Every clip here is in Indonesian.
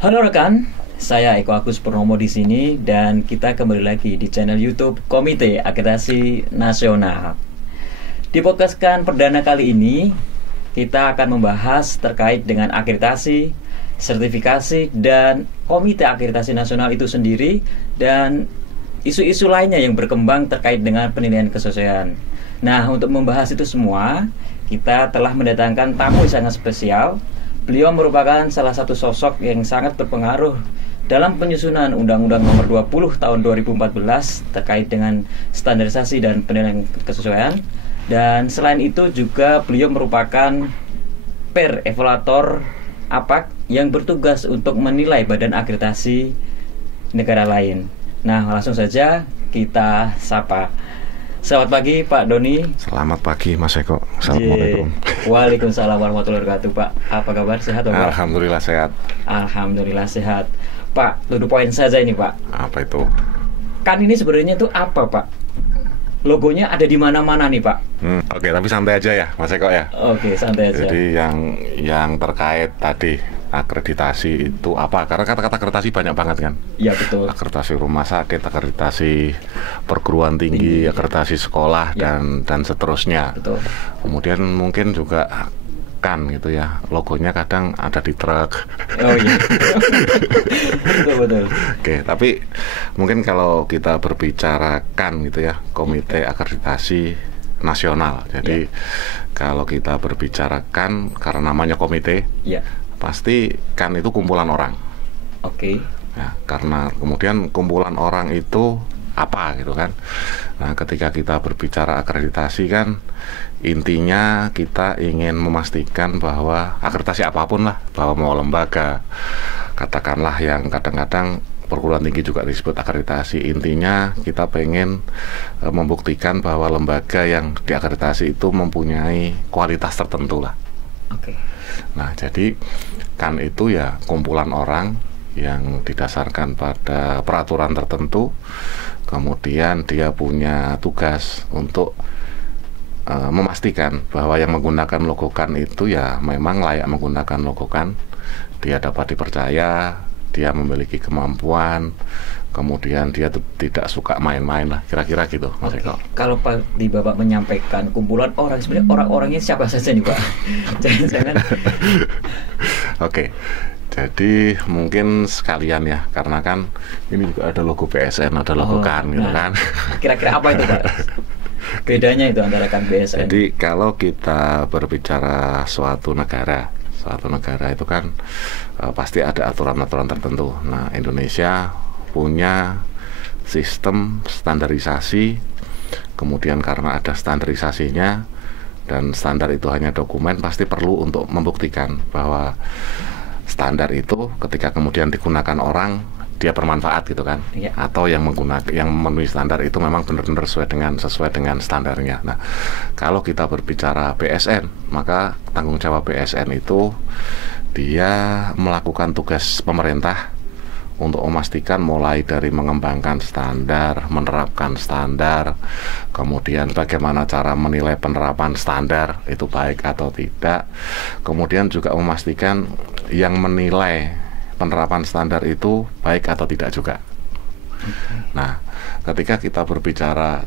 Halo rekan, saya Eko Agus Purnomo di sini dan kita kembali lagi di channel YouTube Komite Akreditasi Nasional. Di podcastkan perdana kali ini, kita akan membahas terkait dengan akreditasi, sertifikasi, dan Komite Akreditasi Nasional itu sendiri dan isu-isu lainnya yang berkembang terkait dengan penilaian kesesuaian. Nah, untuk membahas itu semua, kita telah mendatangkan tamu yang sangat spesial. Beliau merupakan salah satu sosok yang sangat berpengaruh dalam penyusunan Undang-Undang Nomor 20 Tahun 2014 terkait dengan standarisasi dan penilaian kesesuaian. Dan selain itu juga beliau merupakan peer evaluator APAK yang bertugas untuk menilai badan akreditasi negara lain. Nah, langsung saja kita sapa. Selamat pagi Pak Doni. Selamat pagi Mas Eko. Assalamualaikum. Waalaikumsalam warahmatullahi wabarakatuh Pak. Apa kabar, sehat Pak? Alhamdulillah sehat. Alhamdulillah sehat Pak. To the point saja ini Pak. Apa itu? Kan ini sebenarnya itu apa Pak? Logonya ada di mana-mana nih Pak. Oke, tapi santai aja ya Mas Eko ya. Oke, santai aja. Jadi yang terkait tadi akreditasi itu apa? Karena kata-kata akreditasi banyak banget kan. Iya betul. Akreditasi rumah sakit, akreditasi perguruan tinggi, akreditasi sekolah ya. dan seterusnya. Betul. Kemudian mungkin juga kan gitu ya, logonya kadang ada di truk. Oh iya. Betul. Oke, tapi mungkin kalau kita berbicara kan gitu ya, Komite Akreditasi Nasional. Jadi kalau kita berbicara kan karena namanya komite, pasti kan itu kumpulan orang. Oke. Ya, karena kemudian kumpulan orang itu apa gitu kan. Nah, ketika kita berbicara akreditasi kan intinya kita ingin memastikan bahwa akreditasi apapun lah, bahwa mau lembaga, katakanlah yang kadang-kadang perguruan tinggi juga disebut akreditasi, intinya kita pengen membuktikan bahwa lembaga yang diakreditasi itu mempunyai kualitas tertentu lah. Oke. Nah, jadi kan itu ya kumpulan orang yang didasarkan pada peraturan tertentu, kemudian dia punya tugas untuk memastikan bahwa yang menggunakan logo kan itu ya memang layak menggunakan logo kan, dia dapat dipercaya, dia memiliki kemampuan, kemudian dia tidak suka main-main lah, kira-kira gitu Mas Eko. Kalau Pak di Bapak menyampaikan kumpulan orang, sebenarnya orang-orangnya siapa saja nih Pak? Jangan-jangan. Oke. Jadi mungkin sekalian ya, karena kan ini juga ada logo PSN, ada logo kan gitu kan. Kira-kira apa itu Pak? Bedanya itu antara kan BSN. Jadi kalau kita berbicara suatu negara itu kan pasti ada aturan-aturan tertentu. Nah, Indonesia punya sistem standarisasi, kemudian karena ada standarisasinya dan standar itu hanya dokumen, pasti perlu untuk membuktikan bahwa standar itu ketika kemudian digunakan orang dia bermanfaat gitu kan, atau yang memenuhi standar itu memang benar-benar sesuai dengan standarnya. Nah, kalau kita berbicara BSN, maka tanggung jawab BSN itu dia melakukan tugas pemerintah untuk memastikan mulai dari mengembangkan standar, menerapkan standar, kemudian bagaimana cara menilai penerapan standar itu baik atau tidak, kemudian juga memastikan yang menilai penerapan standar itu baik atau tidak juga. Nah, ketika kita berbicara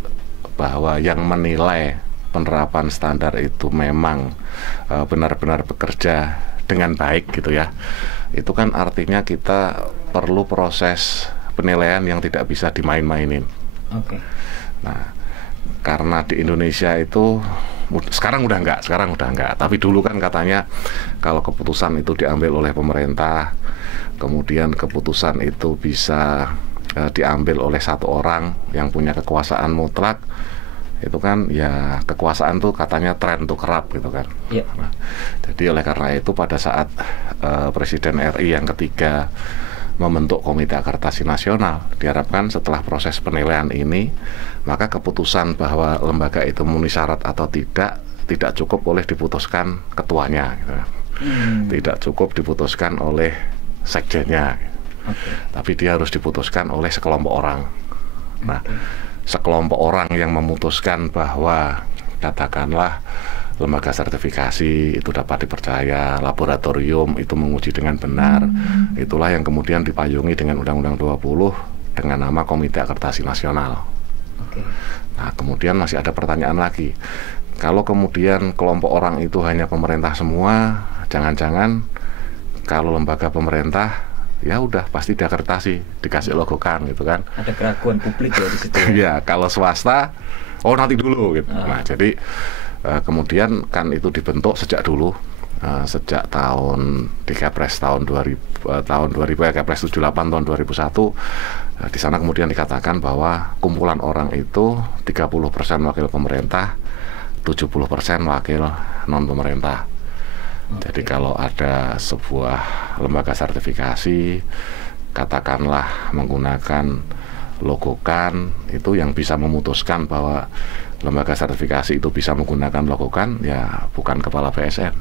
bahwa yang menilai penerapan standar itu memang benar-benar bekerja dengan baik gitu ya, itu kan artinya kita perlu proses penilaian yang tidak bisa dimain-mainin. Nah, karena di Indonesia itu sekarang udah enggak, tapi dulu kan katanya kalau keputusan itu diambil oleh pemerintah, kemudian keputusan itu bisa diambil oleh satu orang yang punya kekuasaan mutlak, itu kan ya kekuasaan tuh katanya tren tuh kerap gitu kan. Nah, jadi oleh karena itu pada saat Presiden RI yang ketiga membentuk Komite Akreditasi Nasional, diharapkan setelah proses penilaian ini, maka keputusan bahwa lembaga itu memenuhi syarat atau tidak cukup oleh diputuskan ketuanya gitu. Tidak cukup diputuskan oleh sekjennya, tapi dia harus diputuskan oleh sekelompok orang. Nah, sekelompok orang yang memutuskan bahwa katakanlah lembaga sertifikasi itu dapat dipercaya, laboratorium itu menguji dengan benar. Itulah yang kemudian dipayungi dengan Undang-Undang 20 dengan nama Komite Akreditasi Nasional. Nah, kemudian masih ada pertanyaan lagi. Kalau kemudian kelompok orang itu hanya pemerintah semua, jangan-jangan kalau lembaga pemerintah ya udah pasti diakreditasi, dikasih logokan gitu kan. Ada keraguan publik ya di situ. Ya, kalau swasta, oh nanti dulu gitu. Nah, jadi kemudian kan itu dibentuk sejak dulu, sejak tahun di Kepres tahun 2000 Kepres 78 tahun 2001. Di sana kemudian dikatakan bahwa kumpulan orang itu 30% wakil pemerintah, 70% wakil non pemerintah. Jadi kalau ada sebuah lembaga sertifikasi, katakanlah menggunakan logokan, itu yang bisa memutuskan bahwa lembaga sertifikasi itu bisa menggunakan logokan, ya bukan kepala BSN,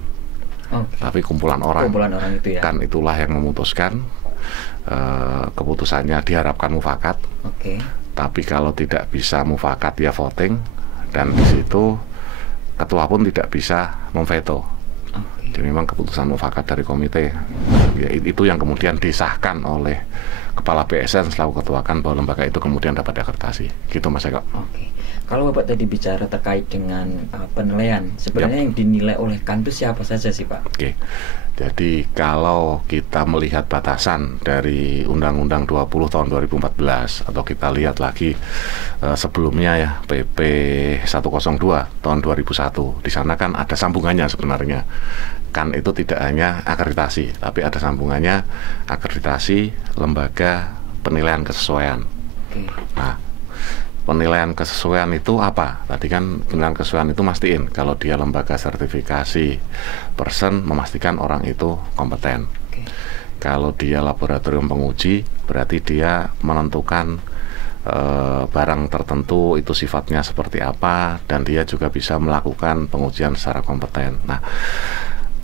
tapi kumpulan orang. Kumpulan orang itu ya. Kan itulah yang memutuskan, keputusannya diharapkan mufakat. Tapi kalau tidak bisa mufakat ya voting, dan di situ ketua pun tidak bisa memveto. Jadi memang keputusan mufakat dari komite, ya, itu yang kemudian disahkan oleh kepala BSN selaku ketuakan bahwa lembaga itu kemudian dapat diakreditasi. Gitu Mas Eko. Kalau Bapak tadi bicara terkait dengan penilaian, sebenarnya yang dinilai oleh KAN itu siapa saja sih Pak? Jadi kalau kita melihat batasan dari Undang-Undang 20 tahun 2014, atau kita lihat lagi sebelumnya ya, PP 102 tahun 2001, di sana kan ada sambungannya sebenarnya. Kan itu tidak hanya akreditasi, tapi ada sambungannya akreditasi lembaga penilaian kesesuaian. Nah, penilaian kesesuaian itu apa? Tadi kan penilaian kesesuaian itu mastiin kalau dia lembaga sertifikasi person, memastikan orang itu kompeten. Kalau dia laboratorium penguji, berarti dia menentukan barang tertentu itu sifatnya seperti apa, dan dia juga bisa melakukan pengujian secara kompeten. Nah,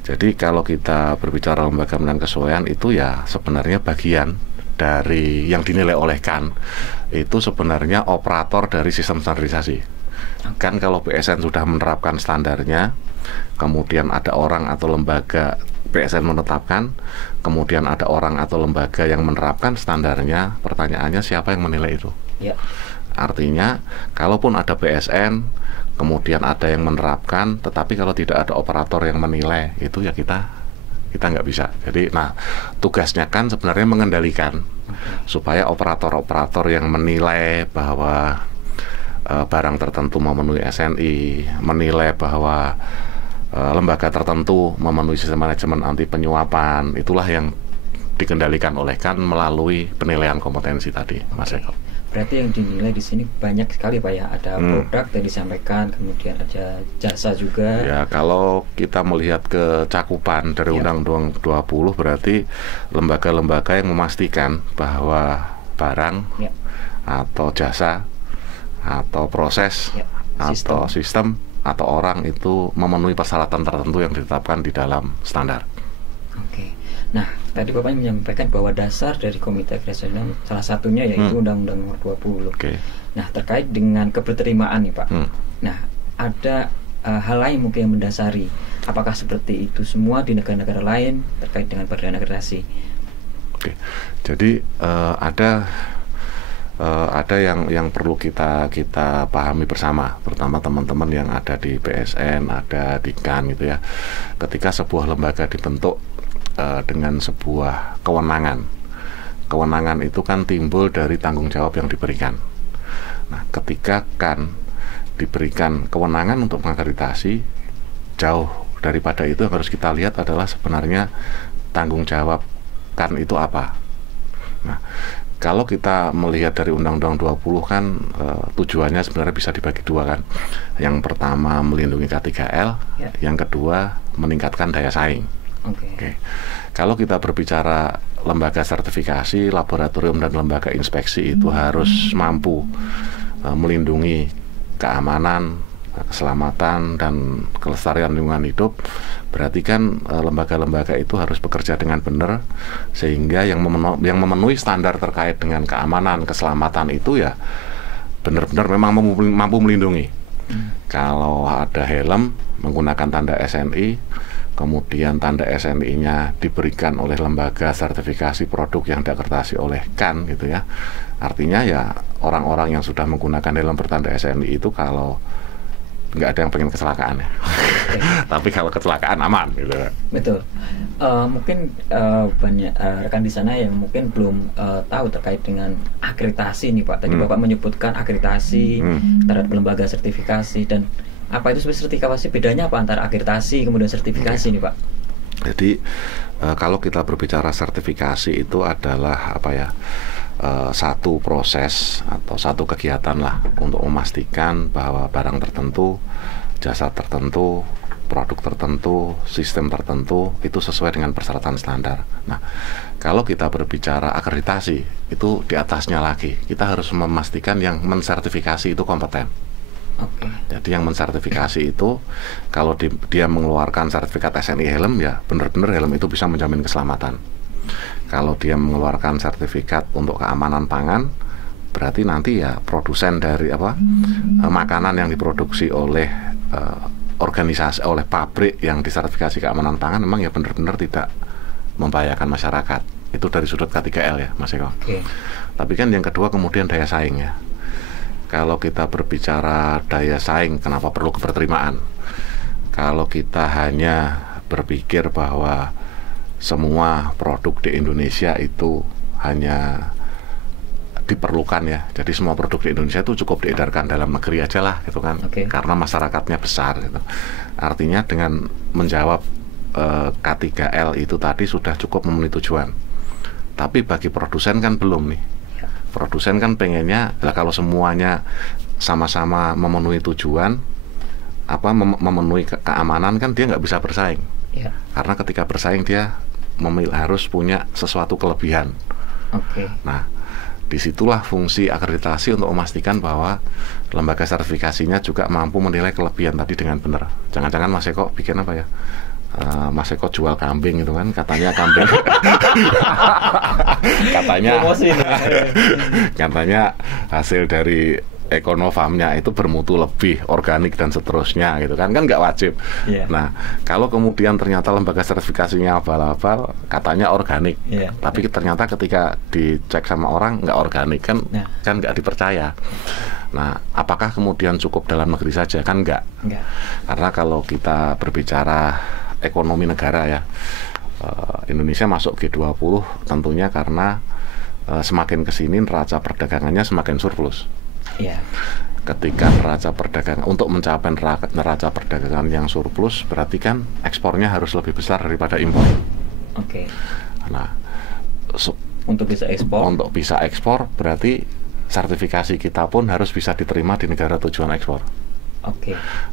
jadi kalau kita berbicara lembaga penilaian kesesuaian itu ya sebenarnya bagian dari yang dinilai oleh KAN itu sebenarnya operator dari sistem standarisasi. Kan kalau BSN sudah menerapkan standarnya, kemudian ada orang atau lembaga BSN menetapkan, kemudian ada orang atau lembaga yang menerapkan standarnya, pertanyaannya siapa yang menilai itu? Artinya kalaupun ada BSN, kemudian ada yang menerapkan, tetapi kalau tidak ada operator yang menilai, itu ya kita nggak bisa. Jadi, nah, tugasnya kan sebenarnya mengendalikan supaya operator-operator yang menilai bahwa barang tertentu memenuhi SNI, menilai bahwa lembaga tertentu memenuhi sistem manajemen anti penyuapan, itulah yang dikendalikan oleh KAN melalui penilaian kompetensi tadi, Mas Eko. Berarti yang dinilai di sini banyak sekali Pak ya, ada produk yang disampaikan, kemudian ada jasa juga. Ya, kalau kita melihat kecakupan dari Undang-Undang 20, berarti lembaga-lembaga yang memastikan bahwa barang atau jasa atau proses atau sistem atau orang itu memenuhi persyaratan tertentu yang ditetapkan di dalam standar. Nah, tadi Bapak menyampaikan bahwa dasar dari Komite Akreditasi salah satunya yaitu Undang-Undang Nomor 20. Nah, terkait dengan keberterimaan nih Pak. Nah, ada hal lain mungkin yang mendasari. Apakah seperti itu semua di negara-negara lain terkait dengan badan akreditasi? Jadi ada yang perlu kita pahami bersama, terutama teman-teman yang ada di BSN, ada di KAN gitu ya. Ketika sebuah lembaga dibentuk dengan sebuah kewenangan itu kan timbul dari tanggung jawab yang diberikan. Nah, ketika KAN diberikan kewenangan untuk mengakreditasi, jauh daripada itu yang harus kita lihat adalah sebenarnya tanggung jawab KAN itu apa. Nah, kalau kita melihat dari Undang-Undang 20 kan tujuannya sebenarnya bisa dibagi dua kan. Yang pertama melindungi K3L, yang kedua meningkatkan daya saing. Kalau kita berbicara lembaga sertifikasi, laboratorium dan lembaga inspeksi itu harus mampu melindungi keamanan, keselamatan dan kelestarian lingkungan hidup. Berarti kan lembaga-lembaga itu harus bekerja dengan benar, sehingga yang memenuhi standar terkait dengan keamanan, keselamatan itu ya benar-benar memang mampu melindungi. Kalau ada helm menggunakan tanda SNI, kemudian tanda SNI-nya diberikan oleh lembaga sertifikasi produk yang diakreditasi oleh CAN gitu ya. Artinya ya orang-orang yang sudah menggunakan helm bertanda SNI itu kalau nggak ada yang pengen kecelakaan ya. Tapi kalau kecelakaan aman gitu. Betul. Mungkin banyak rekan di sana yang mungkin belum tahu terkait dengan akreditasi nih Pak. Tadi Bapak menyebutkan akreditasi terhadap lembaga sertifikasi, dan apa itu sertifikasi, bedanya apa antara akreditasi kemudian sertifikasi nih Pak? Jadi kalau kita berbicara sertifikasi itu adalah apa ya, satu proses atau satu kegiatan lah untuk memastikan bahwa barang tertentu, jasa tertentu, produk tertentu, sistem tertentu itu sesuai dengan persyaratan standar. Nah, kalau kita berbicara akreditasi itu di atasnya lagi, kita harus memastikan yang mensertifikasi itu kompeten. Jadi yang mensertifikasi itu kalau dia mengeluarkan sertifikat SNI helm, ya benar-benar helm itu bisa menjamin keselamatan. Kalau dia mengeluarkan sertifikat untuk keamanan pangan, berarti nanti ya produsen dari makanan yang diproduksi oleh organisasi, oleh pabrik yang disertifikasi keamanan pangan, memang ya benar-benar tidak membahayakan masyarakat. Itu dari sudut K3L ya Mas Eko. Tapi kan yang kedua kemudian daya saing ya. Kalau kita berbicara daya saing, kenapa perlu keberterimaan? Kalau kita hanya berpikir bahwa semua produk di Indonesia itu hanya diperlukan ya, jadi semua produk di Indonesia itu cukup diedarkan dalam negeri aja lah gitu kan, karena masyarakatnya besar gitu. Artinya dengan menjawab K3L itu tadi sudah cukup memenuhi tujuan. Tapi bagi produsen kan belum nih. Produsen kan pengennya lah kalau semuanya sama-sama memenuhi tujuan, memenuhi keamanan, kan dia nggak bisa bersaing. Karena ketika bersaing dia harus punya sesuatu kelebihan. Nah, disitulah fungsi akreditasi untuk memastikan bahwa lembaga sertifikasinya juga mampu menilai kelebihan tadi dengan benar. Jangan-jangan Mas Eko bikin apa ya? Mas Eko jual kambing gitu kan, katanya kambing katanya hasil dari ekonofarmnya itu bermutu lebih, organik dan seterusnya gitu kan nggak wajib. Nah, kalau kemudian ternyata lembaga sertifikasinya abal-abal, katanya organik, tapi ternyata ketika dicek sama orang nggak organik kan nggak dipercaya. Nah, apakah kemudian cukup dalam negeri saja? Kan enggak. Karena kalau kita berbicara ekonomi negara ya, Indonesia masuk G20 tentunya karena semakin kesini neraca perdagangannya semakin surplus. Ketika neraca perdagangan, untuk mencapai neraca perdagangan yang surplus, berarti kan ekspornya harus lebih besar daripada impor. Nah, untuk bisa ekspor berarti sertifikasi kita pun harus bisa diterima di negara tujuan ekspor.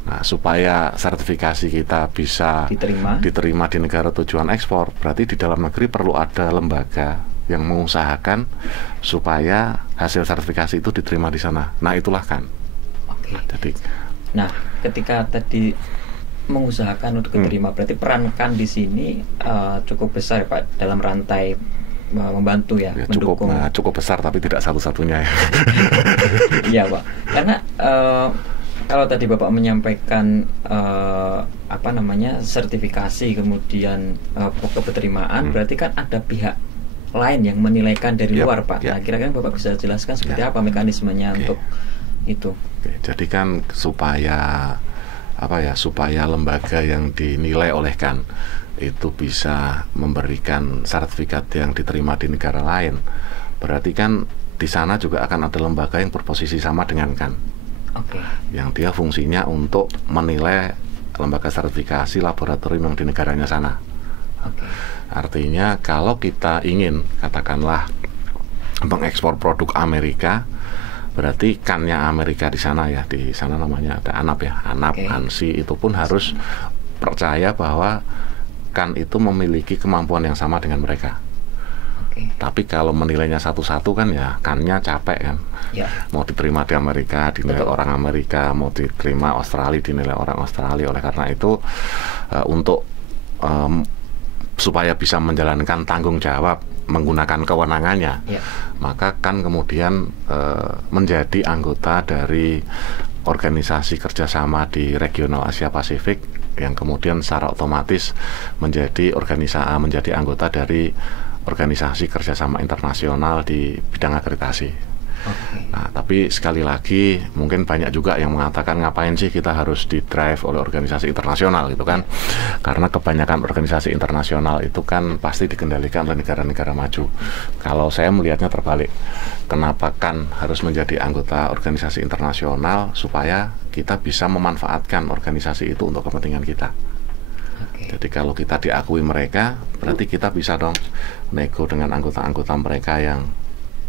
Nah, supaya sertifikasi kita bisa diterima di negara tujuan ekspor, berarti di dalam negeri perlu ada lembaga yang mengusahakan supaya hasil sertifikasi itu diterima di sana. Nah, itulah kan. Nah, ketika tadi mengusahakan untuk diterima, berarti peran CAN di sini cukup besar Pak dalam rantai membantu ya, mendukung. Cukup besar tapi tidak satu-satunya ya. Iya Pak, karena kalau tadi Bapak menyampaikan sertifikasi kemudian keberterimaan, berarti kan ada pihak lain yang menilaikan dari luar Pak. Nah, kira-kira Bapak bisa jelaskan seperti apa mekanismenya untuk itu? Jadi kan supaya lembaga yang dinilai oleh CAN itu bisa memberikan sertifikat yang diterima di negara lain, berarti kan di sana juga akan ada lembaga yang berposisi sama dengan CAN. Yang dia fungsinya untuk menilai lembaga sertifikasi laboratorium yang di negaranya sana. Artinya kalau kita ingin katakanlah mengekspor produk Amerika, berarti CAN-nya Amerika di sana ya, di sana namanya ada ANAP ya, ANSI itu pun harus percaya bahwa CAN itu memiliki kemampuan yang sama dengan mereka. Tapi kalau menilainya satu-satu kan ya CAN-nya capek kan. Mau diterima di Amerika dinilai orang Amerika, mau diterima Australia dinilai orang Australia. Oleh karena itu untuk supaya bisa menjalankan tanggung jawab menggunakan kewenangannya, maka CAN kemudian menjadi anggota dari organisasi kerjasama di regional Asia Pasifik yang kemudian secara otomatis menjadi anggota dari organisasi kerjasama internasional di bidang akreditasi. Nah, tapi sekali lagi mungkin banyak juga yang mengatakan ngapain sih kita harus di-drive oleh organisasi internasional gitu kan. Karena kebanyakan organisasi internasional itu kan pasti dikendalikan oleh negara-negara maju. Kalau saya melihatnya terbalik. Kenapa kan harus menjadi anggota organisasi internasional supaya kita bisa memanfaatkan organisasi itu untuk kepentingan kita. Jadi kalau kita diakui mereka, berarti kita bisa dong nego dengan anggota-anggota mereka yang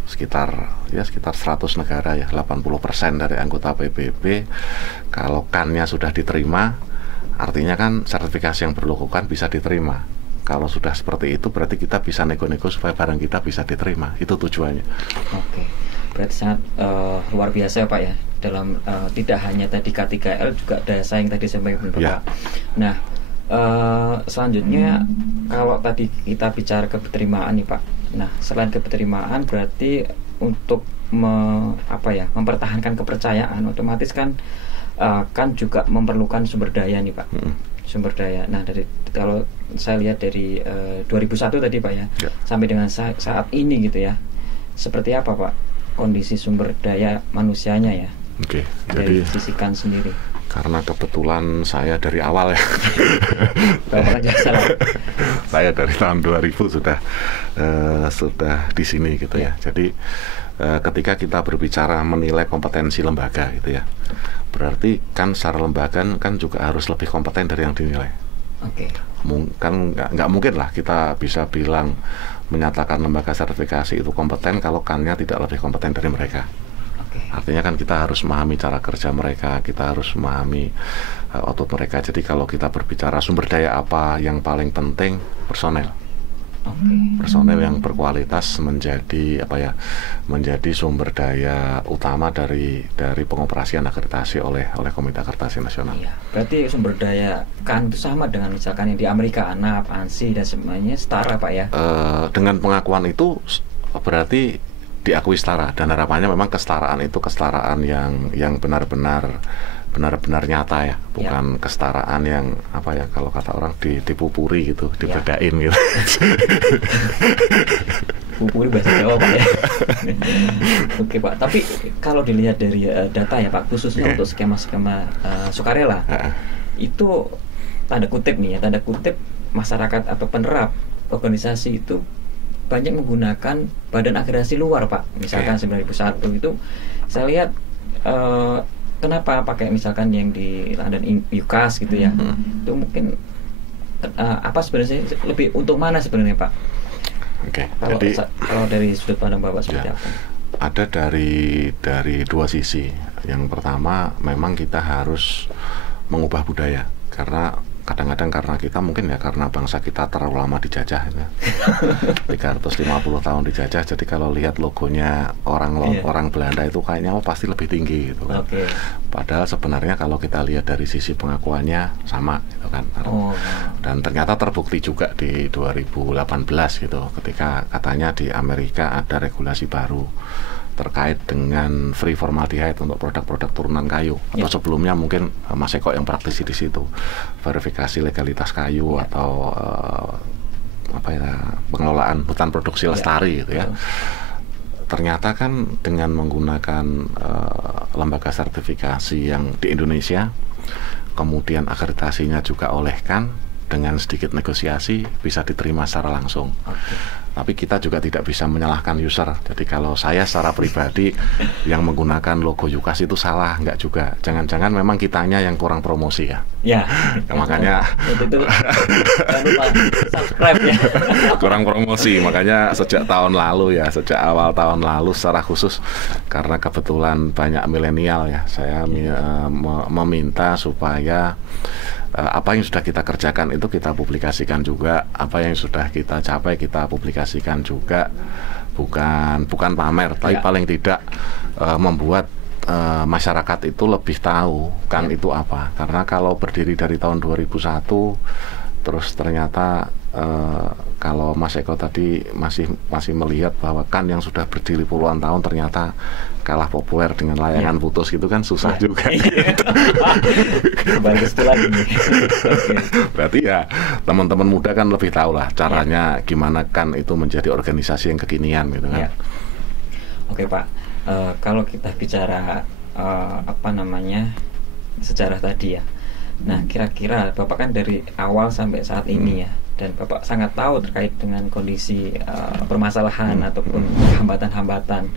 sekitar 100 negara ya, 80% dari anggota PBB. Kalau kan-nya sudah diterima, artinya kan sertifikasi yang berlakukan bisa diterima. Kalau sudah seperti itu berarti kita bisa nego-nego supaya barang kita bisa diterima. Itu tujuannya. Oke. Berarti sangat luar biasa ya Pak ya. Dalam tidak hanya tadi K3L, juga daya saing tadi sampaikan Bapak. Ya. Nah, selanjutnya kalau tadi kita bicara keterterimaan nih Pak. Nah, selain keterterimaan berarti untuk mempertahankan kepercayaan, otomatis kan juga memerlukan sumber daya nih Pak. Sumber daya. Nah, kalau saya lihat dari 2001 tadi Pak ya, sampai dengan saat ini gitu ya, seperti apa Pak kondisi sumber daya manusianya ya? Oke, dari jadi sisi kan sendiri. Karena kebetulan saya dari awal ya. Saya dari tahun 2000 sudah di sini gitu ya. Jadi ketika kita berbicara menilai kompetensi lembaga gitu ya, berarti kan secara lembaga kan juga harus lebih kompeten dari yang dinilai. Oke. Kan nggak mungkin lah kita bisa bilang menyatakan lembaga sertifikasi itu kompeten kalau kan-nya tidak lebih kompeten dari mereka. Artinya kan kita harus memahami cara kerja mereka, kita harus memahami otot mereka. Jadi kalau kita berbicara sumber daya apa yang paling penting, personel. Personel yang berkualitas menjadi sumber daya utama dari pengoperasian akreditasi oleh Komite Akreditasi Nasional. Iya. Berarti sumber daya kan itu sama dengan misalkan yang di Amerika, ANAP, ANSI dan semuanya setara Pak ya? Dengan pengakuan itu berarti diakui setara, dan harapannya memang kesetaraan itu kesetaraan yang benar-benar nyata ya, bukan kesetaraan yang kalau kata orang dipupuri gitu, dibedain gitu. Pupuri bahasa Jawa Pak ya. Oke Pak, tapi kalau dilihat dari data ya Pak, khususnya untuk skema-skema sukarela, itu tanda kutip masyarakat atau penerap organisasi itu banyak menggunakan badan akreditasi luar Pak. Misalkan 2001 itu saya lihat kenapa pakai misalkan yang di London UCAS gitu ya. Itu mungkin apa sebenarnya lebih untuk mana sebenarnya Pak? Kalau dari sudut pandang Bapak seperti apa? Ada dari dua sisi. Yang pertama memang kita harus mengubah budaya, karena kadang-kadang karena kita mungkin ya karena bangsa kita terlalu lama dijajah ya. 350 tahun dijajah, jadi kalau lihat logonya orang Belanda itu kayaknya pasti lebih tinggi gitu kan. Padahal sebenarnya kalau kita lihat dari sisi pengakuannya sama gitu kan. Dan ternyata terbukti juga di 2018 gitu, ketika katanya di Amerika ada regulasi baru terkait dengan free formaldehyde untuk produk-produk turunan kayu. Atau sebelumnya mungkin Mas Eko yang praktisi di situ, verifikasi legalitas kayu atau pengelolaan hutan produksi lestari gitu ya. Ternyata kan dengan menggunakan lembaga sertifikasi yang di Indonesia, kemudian akreditasinya juga oleh kan, dengan sedikit negosiasi bisa diterima secara langsung. Tapi kita juga tidak bisa menyalahkan user. Jadi kalau saya secara pribadi yang menggunakan logo UCAS itu salah, enggak juga. Jangan-jangan memang kitanya yang kurang promosi ya. Makanya jangan lupa subscribe ya. Kurang promosi, makanya sejak awal tahun lalu secara khusus karena kebetulan banyak milenial ya, saya meminta supaya apa yang sudah kita kerjakan itu kita publikasikan juga, apa yang sudah kita capai kita publikasikan juga, bukan pamer, tapi paling tidak membuat masyarakat itu lebih tahu kan itu apa. Karena kalau berdiri dari tahun 2001 terus ternyata kalau Mas Eko tadi masih melihat bahwa kan yang sudah berdiri puluhan tahun ternyata kalah populer dengan layangan putus gitu kan susah juga. Bagus lagi. Berarti ya teman-teman muda kan lebih tahu lah caranya gimana kan itu menjadi organisasi yang kekinian gitu kan. Oke Pak, kalau kita bicara sejarah tadi ya. Nah kira-kira Bapak kan dari awal sampai saat ini ya, dan Bapak sangat tahu terkait dengan kondisi permasalahan ataupun hambatan-hambatan,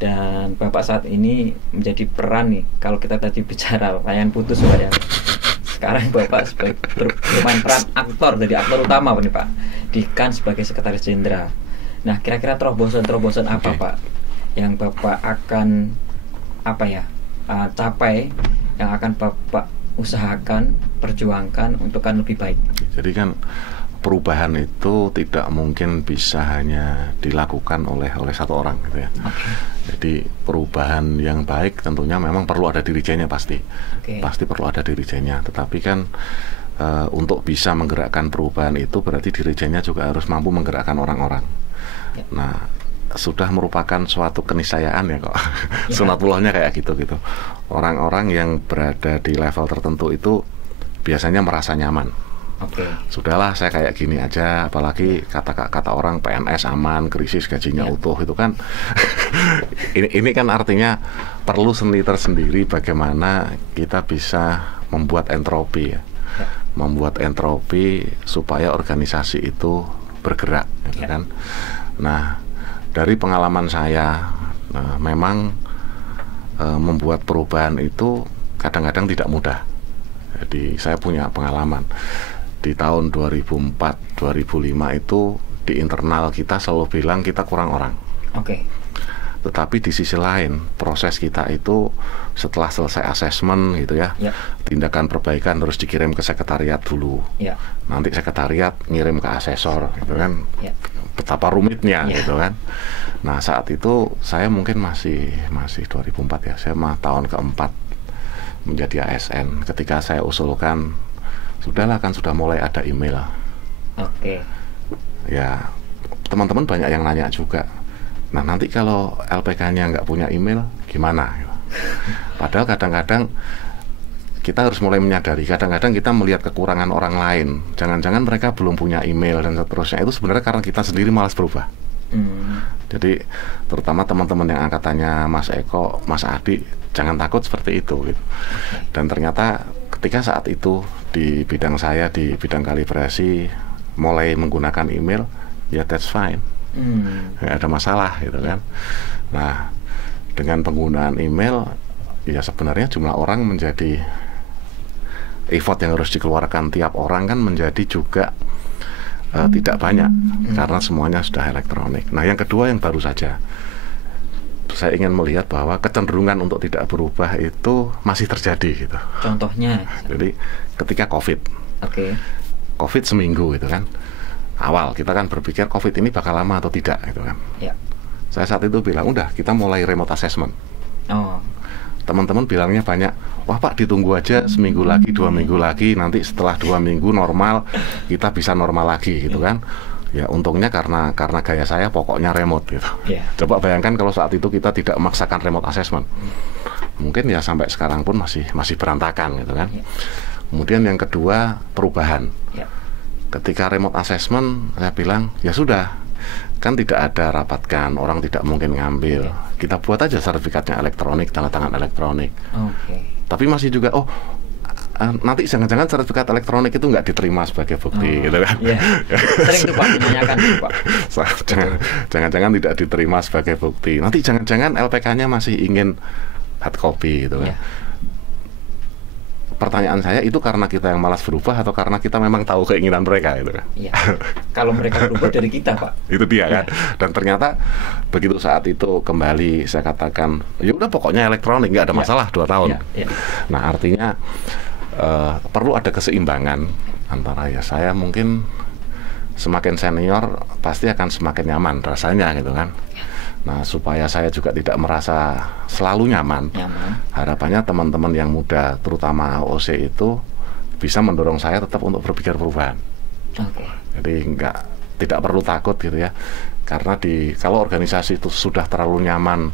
dan Bapak saat ini menjadi peran nih, kalau kita tadi bicara layan putus Pak ya, sekarang Bapak bermain peran aktor, jadi aktor utama nih Pak di KAN sebagai sekretaris jenderal. Nah kira-kira terobosan apa Pak yang Bapak akan capai, yang akan Bapak usahakan, perjuangkan untuk kan lebih baik? Jadi kan perubahan itu tidak mungkin bisa hanya dilakukan oleh satu orang gitu ya. Jadi perubahan yang baik tentunya memang perlu ada dirijennya pasti perlu ada dirijennya. Tetapi kan untuk bisa menggerakkan perubahan itu berarti dirijennya juga harus mampu menggerakkan orang-orang. Nah sudah merupakan suatu keniscayaan ya kok. Sunatullahnya kayak gitu. Orang-orang yang berada di level tertentu itu biasanya merasa nyaman. Sudahlah saya kayak gini aja, apalagi kata orang PNS aman, krisis gajinya utuh, itu kan ini kan artinya perlu seni tersendiri bagaimana kita bisa membuat entropi membuat entropi supaya organisasi itu bergerak gitu kan. Nah dari pengalaman saya memang membuat perubahan itu kadang-kadang tidak mudah. Jadi saya punya pengalaman di tahun 2004-2005 itu di internal kita selalu bilang kita kurang orang. Tetapi di sisi lain proses kita itu setelah selesai asesmen gitu ya, tindakan perbaikan terus dikirim ke sekretariat dulu. Nanti sekretariat ngirim ke asesor gitu kan. Betapa rumitnya gitu kan. Nah saat itu saya mungkin masih 2004 ya, saya mah tahun keempat menjadi ASN. Ketika saya usulkan, sudahlah kan sudah mulai ada email. Ya teman-teman banyak yang nanya juga. Nah nanti kalau LPK-nya nggak punya email gimana? Padahal kadang-kadang kita harus mulai menyadari, kadang-kadang kita melihat kekurangan orang lain, jangan-jangan mereka belum punya email dan seterusnya. Itu sebenarnya karena kita sendiri malas berubah. Jadi terutama teman-teman yang angkatannya Mas Eko, Mas Adi, jangan takut seperti itu gitu. Dan ternyata ketika saat itu di bidang saya, di bidang kalibrasi, mulai menggunakan email, ya that's fine, nggak ada masalah gitu kan. Nah dengan penggunaan email, ya sebenarnya jumlah orang menjadi effort yang harus dikeluarkan tiap orang kan menjadi juga tidak banyak karena semuanya sudah elektronik. Nah yang kedua yang baru saja saya ingin melihat bahwa kecenderungan untuk tidak berubah itu masih terjadi gitu. Contohnya? Jadi ketika COVID COVID seminggu gitu kan, awal kita kan berpikir COVID ini bakal lama atau tidak gitu kan. Saya saat itu bilang udah kita mulai remote assessment. Teman-teman bilangnya banyak, wah Pak ditunggu aja seminggu lagi, 2 minggu lagi, nanti setelah 2 minggu normal kita bisa normal lagi gitu kan. Ya untungnya karena gaya saya pokoknya remote gitu. Coba bayangkan kalau saat itu kita tidak memaksakan remote assessment, mungkin ya sampai sekarang pun masih berantakan gitu kan. Kemudian yang kedua perubahan. Ketika remote assessment saya bilang ya sudah, kan tidak ada rapatkan, orang tidak mungkin ngambil, kita buat aja sertifikatnya elektronik, tanda tangan elektronik. Tapi masih juga nanti jangan-jangan sertifikat elektronik itu nggak diterima sebagai bukti gitu kan. Sering tuh Pak menanyakan Pak. Jangan-jangan tidak diterima sebagai bukti, nanti jangan-jangan LPK-nya masih ingin hard copy gitu kan. Pertanyaan saya itu karena kita yang malas berubah atau karena kita memang tahu keinginan mereka gitu kan? Kalau mereka berubah dari kita Pak. Itu dia kan. Dan ternyata begitu saat itu kembali saya katakan, ya udah pokoknya elektronik nggak ada masalah 2 tahun. Nah artinya perlu ada keseimbangan antara ya saya mungkin semakin senior pasti akan semakin nyaman rasanya gitu kan. Nah supaya saya juga tidak merasa selalu nyaman. Harapannya teman-teman yang muda terutama OC itu bisa mendorong saya tetap untuk berpikir perubahan. Oke. Jadi tidak perlu takut gitu ya, karena kalau organisasi itu sudah terlalu nyaman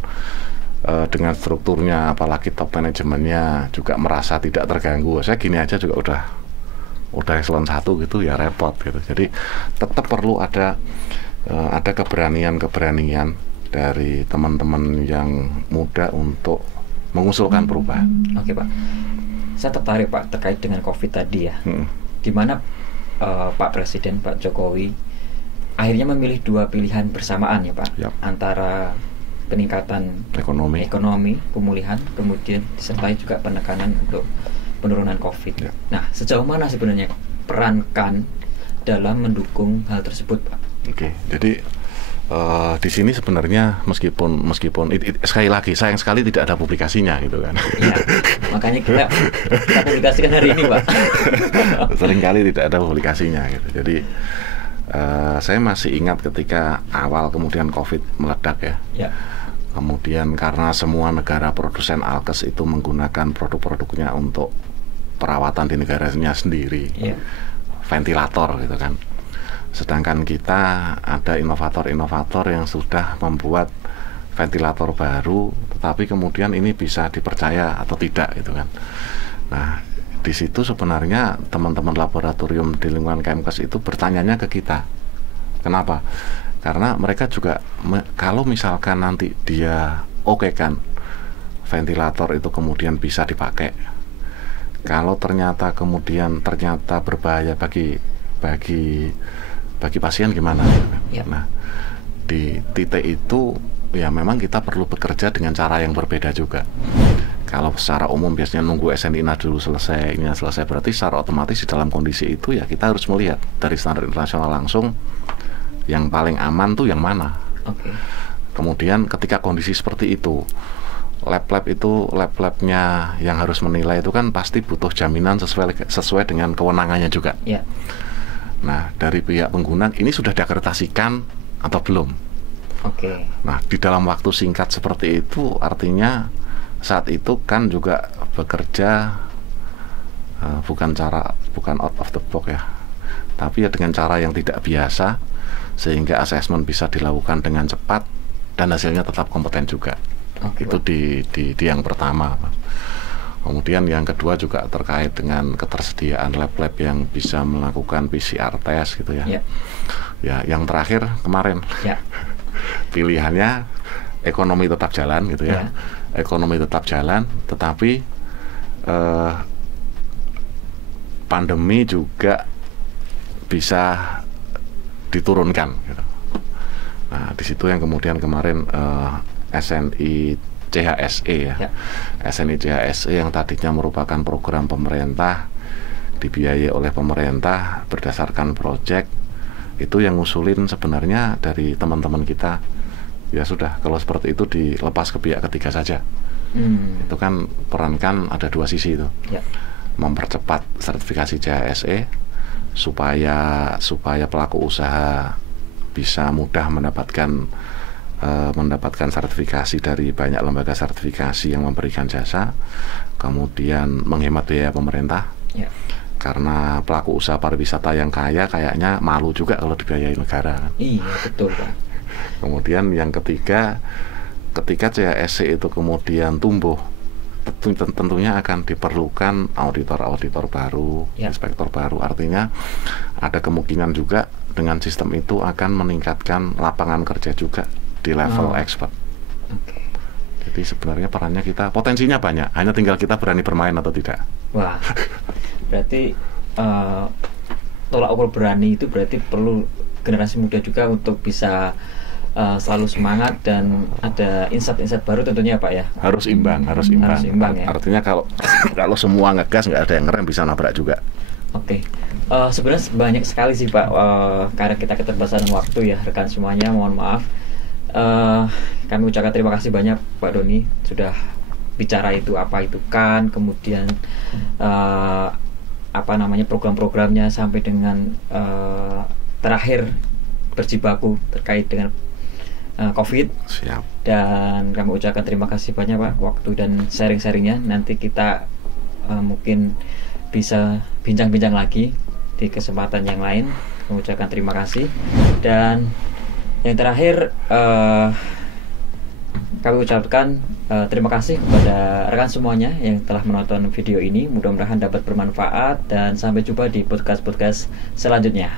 dengan strukturnya, apalagi top manajemennya juga merasa tidak terganggu, saya gini aja juga udah eselon 1 gitu ya repot gitu. Jadi tetap perlu ada keberanian dari teman-teman yang muda untuk mengusulkan perubahan. Oke Pak, saya tertarik Pak terkait dengan COVID tadi ya. Gimana Pak Presiden, Pak Jokowi akhirnya memilih dua pilihan bersamaan ya Pak, antara peningkatan ekonomi, pemulihan, kemudian disertai juga penekanan untuk penurunan COVID. Nah, sejauh mana sebenarnya peran KAN dalam mendukung hal tersebut Pak? Oke, jadi di sini sebenarnya meskipun sekali lagi sayang sekali tidak ada publikasinya gitu kan. Ya, makanya kita publikasikan hari ini Pak. Seringkali tidak ada publikasinya gitu. Jadi saya masih ingat ketika awal kemudian COVID meledak ya. Kemudian karena semua negara produsen alkes itu menggunakan produk-produknya untuk perawatan di negaranya sendiri, ventilator gitu kan. Sedangkan kita ada inovator-inovator yang sudah membuat ventilator baru, tetapi kemudian ini bisa dipercaya atau tidak gitu kan. Nah, di situ sebenarnya teman-teman laboratorium di lingkungan Kemkes itu bertanyanya ke kita. Kenapa? Karena mereka juga kalau misalkan nanti dia kan ventilator itu kemudian bisa dipakai, kalau ternyata berbahaya bagi pasien gimana? Nah, di titik itu ya memang kita perlu bekerja dengan cara yang berbeda juga. Kalau secara umum biasanya nunggu SNI dulu selesai, ini selesai, berarti secara otomatis di dalam kondisi itu ya kita harus melihat dari standar internasional langsung yang paling aman tuh yang mana. Kemudian ketika kondisi seperti itu, lab-labnya yang harus menilai itu kan pasti butuh jaminan sesuai dengan kewenangannya juga. Nah, dari pihak pengguna ini sudah diakreditasikan atau belum? Nah, di dalam waktu singkat seperti itu artinya saat itu kan juga bekerja bukan out of the box ya, tapi ya dengan cara yang tidak biasa, sehingga asesmen bisa dilakukan dengan cepat dan hasilnya tetap kompeten juga. Itu di yang pertama. Kemudian yang kedua juga terkait dengan ketersediaan lab-lab yang bisa melakukan PCR test gitu ya. Ya, yang terakhir kemarin pilihannya ekonomi tetap jalan gitu ya. Ekonomi tetap jalan, tetapi pandemi juga bisa diturunkan gitu. Nah, di situ yang kemudian kemarin SNI CHSE ya. SNI CHSE yang tadinya merupakan program pemerintah dibiayai oleh pemerintah berdasarkan proyek, itu yang ngusulin sebenarnya dari teman-teman kita. Ya sudah, kalau seperti itu dilepas ke pihak ketiga saja. Itu kan peran kan ada dua sisi itu. Mempercepat sertifikasi CHSE supaya pelaku usaha bisa mudah mendapatkan sertifikasi dari banyak lembaga sertifikasi yang memberikan jasa, kemudian menghemat biaya pemerintah. Karena pelaku usaha pariwisata yang kaya kayaknya malu juga kalau dibiayai negara. Iya, betul Pak. Kemudian yang ketiga, ketika CHSE itu kemudian tumbuh, tentunya akan diperlukan auditor baru, inspektor baru. Artinya ada kemungkinan juga dengan sistem itu akan meningkatkan lapangan kerja juga di level expert. Jadi sebenarnya perannya kita, potensinya banyak, hanya tinggal kita berani bermain atau tidak. Wah, berarti tolak ukur berani itu berarti perlu generasi muda juga untuk bisa selalu semangat dan ada insight-insight baru tentunya Pak ya. Harus imbang ya. Artinya kalau semua ngegas nggak ada yang ngerem, bisa nabrak juga. Sebenarnya banyak sekali sih Pak, karena kita keterbatasan waktu ya rekan semuanya, mohon maaf. Kami ucapkan terima kasih banyak Pak Doni sudah bicara itu apa itu kan, kemudian program-programnya sampai dengan terakhir berjibaku terkait dengan COVID. Siap. Dan kami ucapkan terima kasih banyak Pak waktu dan sharing-sharingnya. Nanti kita mungkin bisa bincang-bincang lagi di kesempatan yang lain. Mengucapkan terima kasih. Dan yang terakhir, kami ucapkan terima kasih kepada rekan semuanya yang telah menonton video ini. Mudah-mudahan dapat bermanfaat, dan sampai jumpa di podcast-podcast selanjutnya.